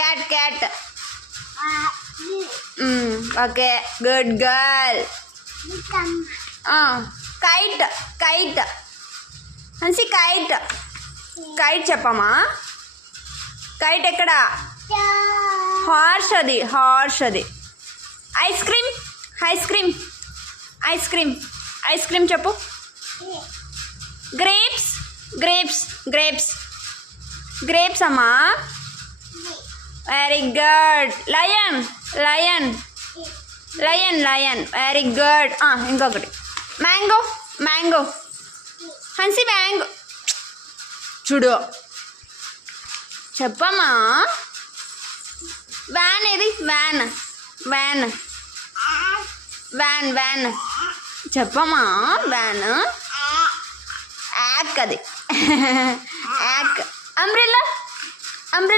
Cat cat. Okay good girl. Kite kite Hansi kite. Kite చెప్పమ్మా. Kite ఎక్కడ? Horse అది horse అది. Ice cream ice cream ice cream ice cream చెప్పు. Grapes grapes grapes grapes అమ్మా. Very good. Lion lion lion lion very good. ఇంకొకటి mango mango Hansi mango. చూడు చెప్పమ్మా. Van ఏది? వ్యాన్ వ్యాన్ వ్యాన్ వ్యాన్ చెప్పమ్మా. వ్యాన్ యాక్ అది యాక్. Umbrella umbrella